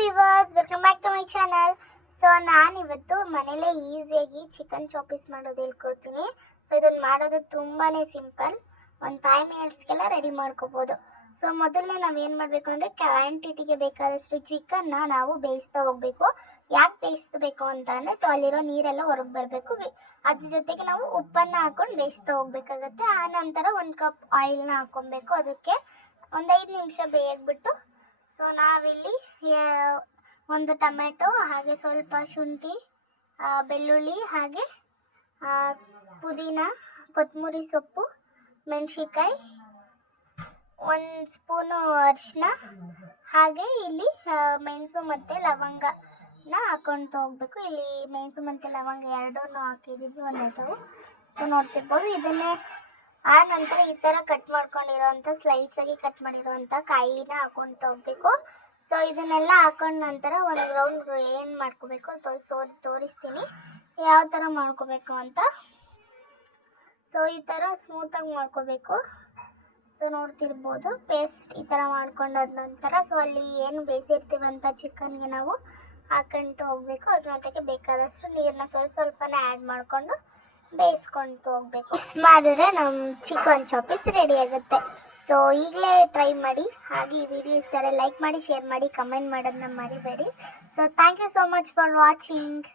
Viewers, welcome back to my channel. So ನಾನು ಇವತ್ತು ಮನೇಲೇ ಈಸಿಯಾಗಿ ಚಿಕನ್ ಚಾಪೀಸ್ ಮಾಡೋದು ಹೇಳ್ಕೊಡ್ತೀನಿ. ಸೊ ಇದನ್ನು ಮಾಡೋದು ತುಂಬಾ ಸಿಂಪಲ್. ಒಂದು 5 ಮಿನಿಟ್ಸ್ಗೆಲ್ಲ ರೆಡಿ ಮಾಡ್ಕೋಬೋದು. ಸೊ ಮೊದಲನೇ ನಾವೇನು ಮಾಡಬೇಕು ಅಂದರೆ ಕ್ವಾಂಟಿಟಿಗೆ ಬೇಕಾದಷ್ಟು ಚಿಕನ್ನ ನಾವು ಬೇಯಿಸ್ತಾ ಹೋಗಬೇಕು. ಯಾಕೆ ಬೇಯಿಸ್ಬೇಕು ಅಂತ ಅಂದರೆ ಸೊ ಅಲ್ಲಿರೋ ನೀರೆಲ್ಲ ಹೊರಗೆ ಬರಬೇಕು. ಅದ್ರ ಜೊತೆಗೆ ನಾವು ಉಪ್ಪನ್ನು ಹಾಕೊಂಡು ಬೇಯಿಸ್ತಾ ಹೋಗ್ಬೇಕಾಗತ್ತೆ. ಆ ನಂತರ 1 ಕಪ್ ಆಯಿಲ್ನ ಹಾಕ್ಕೊಬೇಕು. ಅದಕ್ಕೆ ಒಂದು 5 ನಿಮಿಷ ಬೇಯಬಿಟ್ಟು ಸೊ ನಾವಿಲ್ಲಿ ಒಂದು ಟೊಮೆಟೊ, ಹಾಗೆ ಸ್ವಲ್ಪ ಶುಂಠಿ, ಬೆಳ್ಳುಳ್ಳಿ, ಹಾಗೆ ಪುದೀನ, ಕೊತ್ತಂಬರಿ ಸೊಪ್ಪು, ಮೆಣಸಿನ್ಕಾಯಿ, 1 ಸ್ಪೂನು ಅರಿಶಿನ, ಹಾಗೆ ಇಲ್ಲಿ ಮೆಣಸು ಮತ್ತು ಲವಂಗನ ಹಾಕ್ಕೊಳ್ತಾ ಹೋಗ್ಬೇಕು. ಇಲ್ಲಿ ಮೆಣಸು ಮತ್ತು ಲವಂಗ ಎರಡನ್ನೂ ಹಾಕಿದ್ದೀವಿ ಒಂದೆರಡು. ಸೊ ನೋಡ್ತಿರ್ಬೋದು. ಇದನ್ನೇ ಆ ನಂತರ ಈ ಥರ ಕಟ್ ಮಾಡ್ಕೊಂಡಿರೋವಂಥ ಸ್ಲೈಡ್ಸಾಗಿ ಕಟ್ ಮಾಡಿರೋವಂಥ ಕಾಯಿನ ಹಾಕ್ಕೊಳ್ತಾ ಹೋಗ್ಬೇಕು. ಸೊ ಇದನ್ನೆಲ್ಲ ಹಾಕೊಂಡ ನಂತರ ಒಂದು ರೌಂಡ್ ಏನು ಮಾಡ್ಕೋಬೇಕು ತೋರಿಸ್ತೀನಿ ಯಾವ ಥರ ಮಾಡ್ಕೋಬೇಕು ಅಂತ. ಸೊ ಈ ಥರ ಸ್ಮೂತಾಗಿ ಮಾಡ್ಕೋಬೇಕು. ಸೊ ನೋಡ್ತಿರ್ಬೋದು, ಪೇಸ್ಟ್ ಈ ಥರ ಮಾಡ್ಕೊಂಡಾದ ನಂತರ ಸೊ ಅಲ್ಲಿ ಏನು ಬೇಯಿಸಿರ್ತೀವಂಥ ಚಿಕನ್ಗೆ ನಾವು ಹಾಕೊಂತ ಹೋಗ್ಬೇಕು. ಅದ್ರ ಜೊತೆಗೆ ಬೇಕಾದಷ್ಟು ನೀರನ್ನ ಸ್ವಲ್ಪನೇ ಆ್ಯಡ್ ಮಾಡಿಕೊಂಡು ಬೇಯಿಸ್ಕೊಂಡು ಹೋಗ್ಬೇಕು. ಮಿಕ್ಸ್ ಮಾಡಿದ್ರೆ ನಮ್ಮ ಚಿಕನ್ ಚಾಪೀಸ್ ರೆಡಿ ಆಗುತ್ತೆ. ಸೊ ಈಗಲೇ ಟ್ರೈ ಮಾಡಿ. ಹಾಗೆ ಈ ವಿಡಿಯೋ ಇಷ್ಟ ಲೈಕ್ ಮಾಡಿ, ಶೇರ್ ಮಾಡಿ, ಕಮೆಂಟ್ ಮಾಡೋದನ್ನ ಮರಿಬೇಡಿ. So thank you so much for watching.